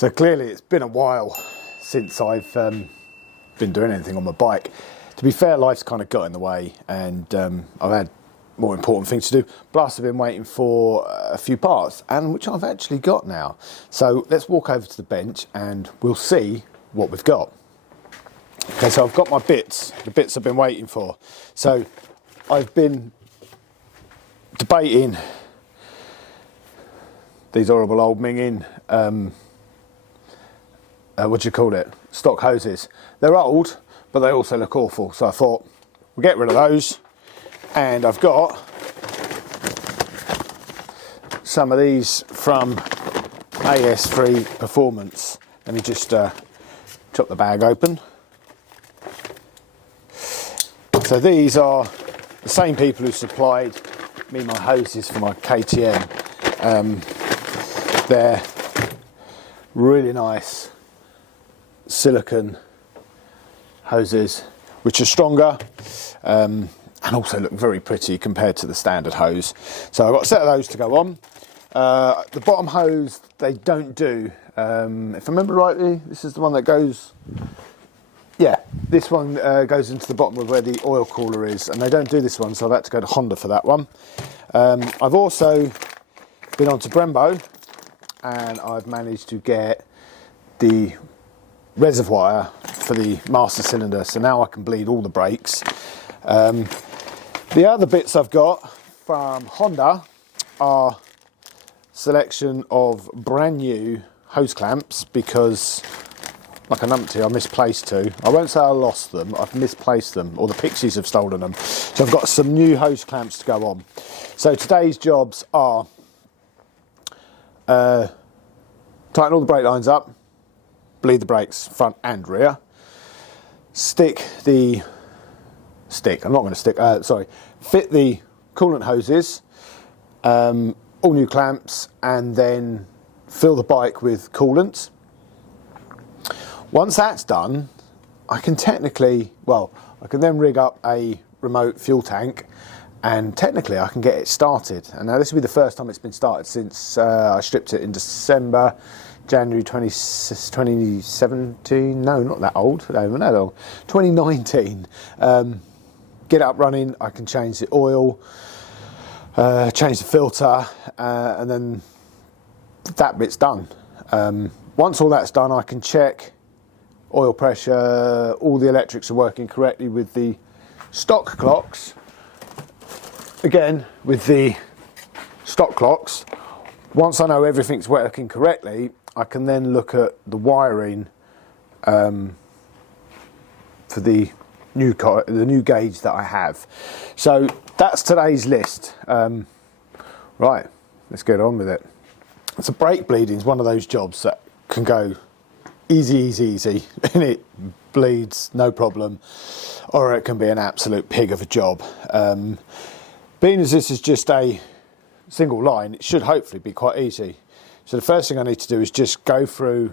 So clearly it's been a while since I've been doing anything on my bike. To be fair, life's kind of got in the way, and I've had more important things to do. Plus I've been waiting for a few parts, and which I've actually got now. So let's walk over to the bench and we'll see what we've got. Okay, so I've got my bits, the bits I've been waiting for. So I've been debating these horrible old minging, what do you call it? Stock hoses. They're old, but they also look awful. So I thought, we'll get rid of those. And I've got some of these from AS3 Performance. Let me just chop the bag open. So these are the same people who supplied me my hoses for my KTM. They're really nice silicone hoses, which are stronger and also look very pretty compared to the standard hose. So I've got a set of those to go on. The bottom hose they don't do. If I remember rightly, this is the one that goes. Yeah, this one goes into the bottom of where the oil cooler is, and they don't do this one, so I've had to go to Honda for that one. I've also been on to Brembo, and I've managed to get the reservoir for the master cylinder, so now I can bleed all the brakes. The other bits I've got from Honda are selection of brand new hose clamps, because like a numpty, I misplaced two. I won't say I lost them, I've misplaced them, or the pixies have stolen them. So I've got some new hose clamps to go on. So today's jobs are tighten all the brake lines up, bleed the brakes front and rear, fit the coolant hoses, all new clamps, and then fill the bike with coolant. Once that's done, I can then rig up a remote fuel tank, and technically I can get it started. And now this will be the first time it's been started since I stripped it in January 2017. No, not that old. No, not that old. 2019. Get it up running. I can change the oil, change the filter, and then that bit's done. Once all that's done, I can check oil pressure, all the electrics are working correctly with the stock clocks. Again, with the stock clocks, once I know everything's working correctly, I can then look at the wiring for the new gauge that I have. So that's today's list. Right, let's get on with it. So brake bleeding is one of those jobs that can go easy, and it bleeds no problem, or it can be an absolute pig of a job. Being as this is just a single line, it should hopefully be quite easy. So the first thing I need to do is just go through,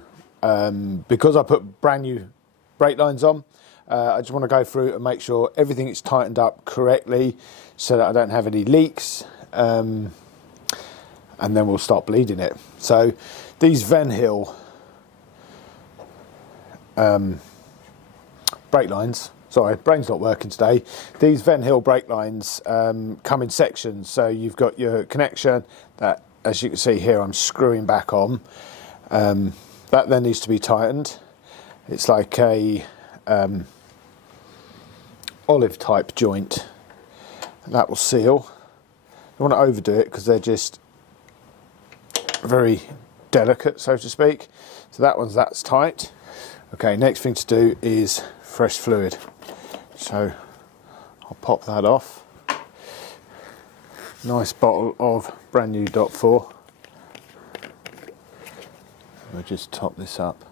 because I put brand new brake lines on, I just want to go through and make sure everything is tightened up correctly so that I don't have any leaks, and then we'll start bleeding it. So these Van Hill brake lines, sorry, brain's not working today. These Van Hill brake lines come in sections. So you've got your connection that, as you can see here, I'm screwing back on. That then needs to be tightened. It's like a olive type joint. That will seal. You want to overdo it because they're just very delicate, so to speak. So that's tight. Okay, next thing to do is fresh fluid. So I'll pop that off. Nice bottle of brand new .4. We'll just top this up.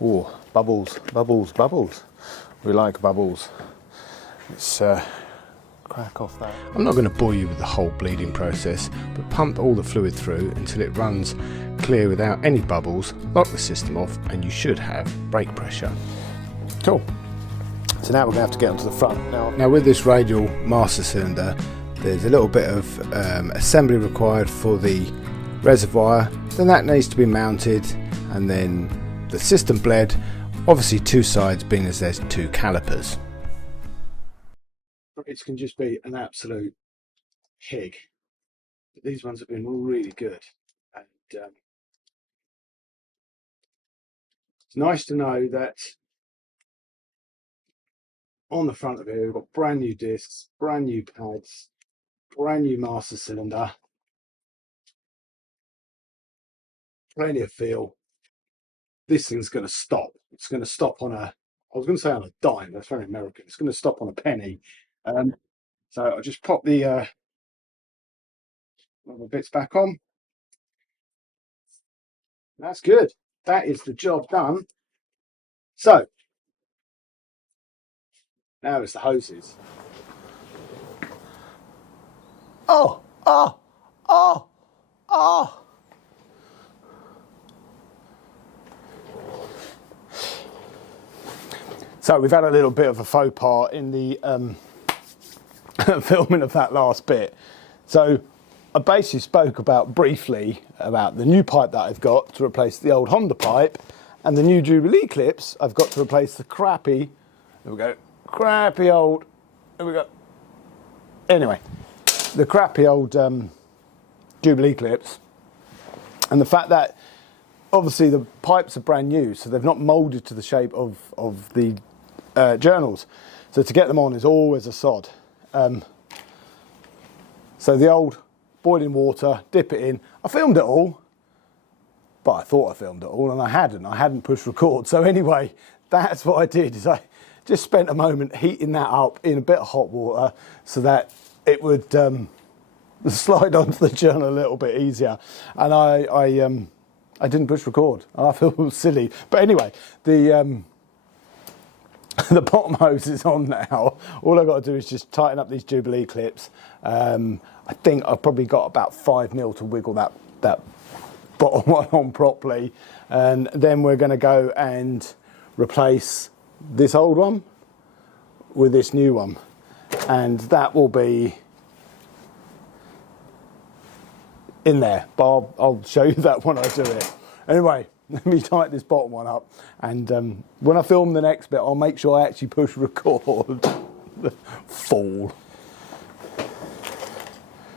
Oh, bubbles. We like bubbles. Let's crack off that. I'm not going to bore you with the whole bleeding process, but pump all the fluid through until it runs clear without any bubbles, lock the system off, and you should have brake pressure. Cool. So now we're going to have to get onto the front. Now with this radial master cylinder, there's a little bit of assembly required for the reservoir, then that needs to be mounted, and then the system bled, obviously two sides being as there's two calipers. It can just be an absolute pig. These ones have been really good, and it's nice to know that on the front of it we've got brand new discs, brand new pads, brand new master cylinder, plenty of feel. This thing's going to stop. It's going to stop on a, I was going to say on a dime, that's very American. It's going to stop on a penny. So I'll just pop the rubber bits back on. That's good. That is the job done. So now it's the hoses. Oh. So we've had a little bit of a faux pas in the filming of that last bit. So I basically spoke briefly about the new pipe that I've got to replace the old Honda pipe, and the new Jubilee clips I've got to replace the crappy, there we go, crappy old, there we go. Anyway, the crappy old Jubilee clips, and the fact that obviously the pipes are brand new, so they've not moulded to the shape of the journals. So to get them on is always a sod. So the old boiling water, dip it in. I filmed it all, but I thought I filmed it all, and I hadn't pushed record. So anyway, that's what I did, is I just spent a moment heating that up in a bit of hot water so that it would slide onto the journal a little bit easier. And I didn't push record. I feel silly. But anyway, the bottom hose is on now. All I've got to do is just tighten up these Jubilee clips. I think I've probably got about 5mm to wiggle that bottom one on properly. And then we're going to go and replace this old one with this new one. And that will be in there, but I'll show you that when I do it. Anyway, let me tighten this bottom one up, and when I film the next bit, I'll make sure I actually push record. Fool.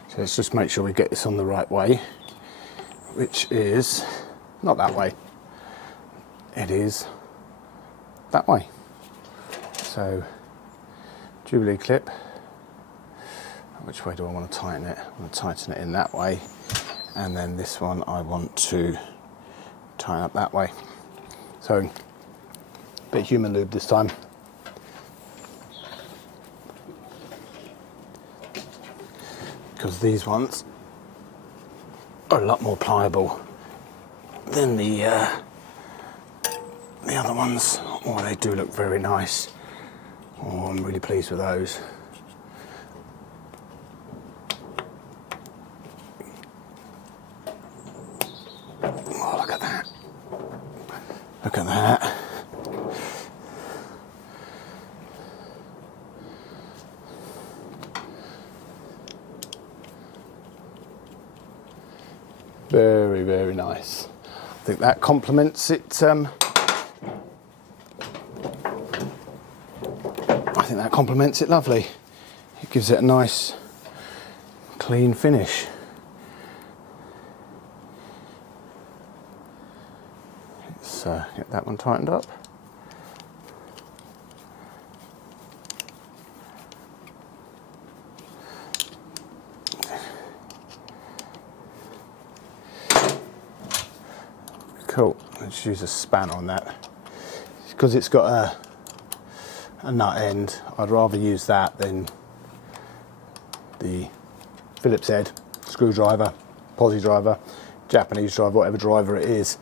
So let's just make sure we get this on the right way, which is not that way. It is that way. So, Jubilee clip. Which way do I want to tighten it? I want to tighten it in that way. And then this one I want to tighten up that way. So, a bit of human lube this time. Because these ones are a lot more pliable than the other ones. Oh, they do look very nice. Oh, I'm really pleased with those. Oh, look at that. Look at that. Very, very nice. I think that complements it. I think that complements it lovely. It gives it a nice, clean finish. Let's get that one tightened up. Cool, let's use a spanner on that. Because it's got a nut end, I'd rather use that than the Phillips head, screwdriver, posi driver, Japanese driver, whatever driver it is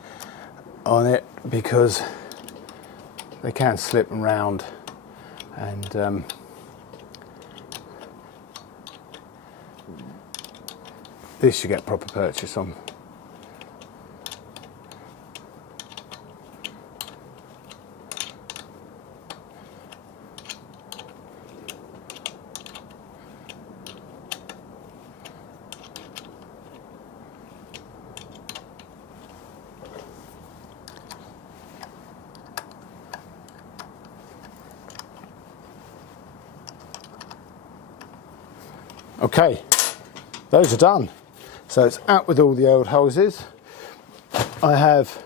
on it, because they can slip around, and this you get proper purchase on. Okay, those are done. So it's out with all the old hoses. I have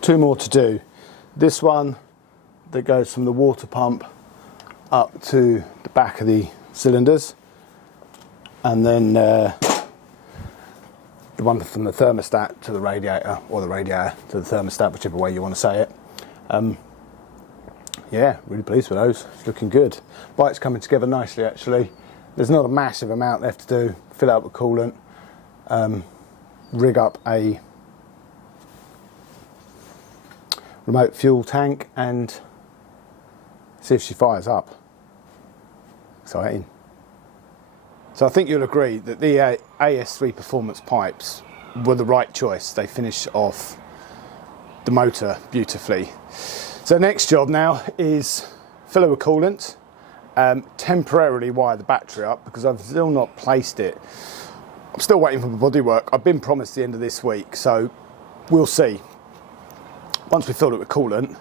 2 more to do. This one that goes from the water pump up to the back of the cylinders, and then the one from the thermostat to the radiator, or the radiator to the thermostat, whichever way you want to say it. Yeah, really pleased with those. It's looking good. Bike's coming together nicely actually. There's not a massive amount left to do. Fill out with coolant, rig up a remote fuel tank and see if she fires up. Exciting. So I think you'll agree that the AS3 Performance pipes were the right choice. They finish off the motor beautifully. So next job now is fill it with coolant, temporarily wire the battery up because I've still not placed it. I'm still waiting for the bodywork. I've been promised the end of this week, so we'll see. Once we fill it with coolant,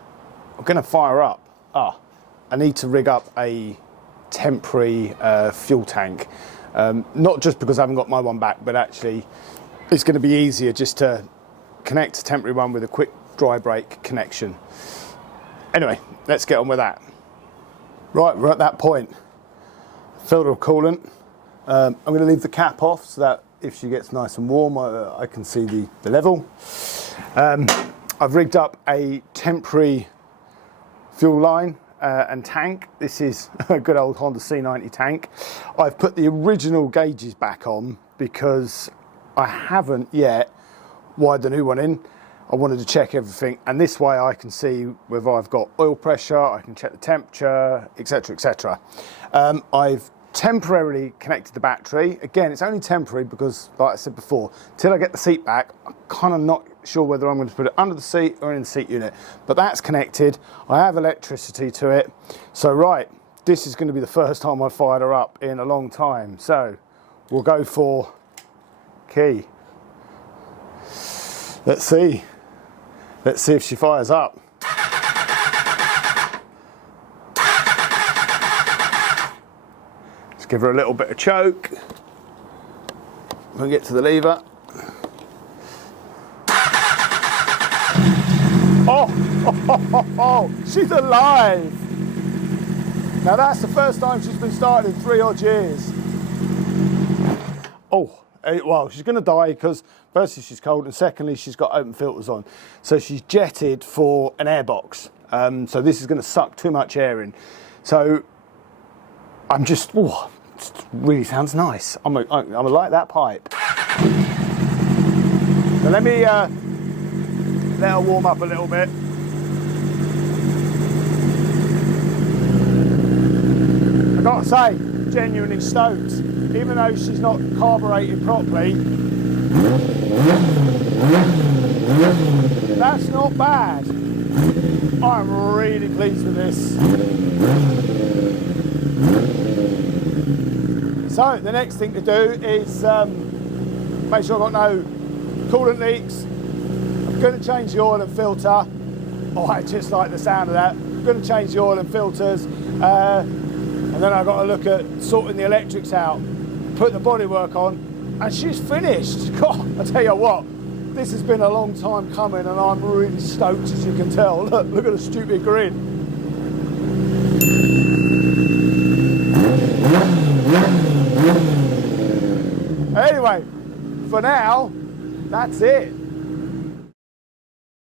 I'm going to fire up. I need to rig up a temporary fuel tank. Not just because I haven't got my one back, but actually it's going to be easier just to connect a temporary one with a quick dry brake connection. Anyway, let's get on with that. Right, we're at that point. Filled with coolant. I'm going to leave the cap off so that if she gets nice and warm, I can see the level. I've rigged up a temporary fuel line and tank. This is a good old Honda C90 tank. I've put the original gauges back on because I haven't yet wired the new one in. I wanted to check everything, and this way I can see whether I've got oil pressure, I can check the temperature, etc, etc. I've temporarily connected the battery. Again, it's only temporary because, like I said before, till I get the seat back, I'm kind of not sure whether I'm going to put it under the seat or in the seat unit. But that's connected. I have electricity to it. So right, this is going to be the first time I've fired her up in a long time. So we'll go for key. Let's see. Let's see if she fires up. Let's give her a little bit of choke. We'll get to the lever. Oh, she's alive. Now that's the first time she's been started in 3 odd years. Oh, well, she's going to die because firstly she's cold and secondly she's got open filters on. So she's jetted for an air box. So this is going to suck too much air in. So I'm just, oh, it really sounds nice. I'm gonna like that pipe. So let me let her warm up a little bit. I've got to say, genuinely stoked. Even though she's not carbureted properly, that's not bad. I'm really pleased with this. So the next thing to do is make sure I've got no coolant leaks. I'm going to change the oil and filter. Oh, I just like the sound of that. I'm going to change the oil and filters. And then I've got to look at sorting the electrics out, put the bodywork on, and she's finished. God, I tell you what, this has been a long time coming and I'm really stoked, as you can tell. Look at the stupid grin. Anyway, for now, that's it.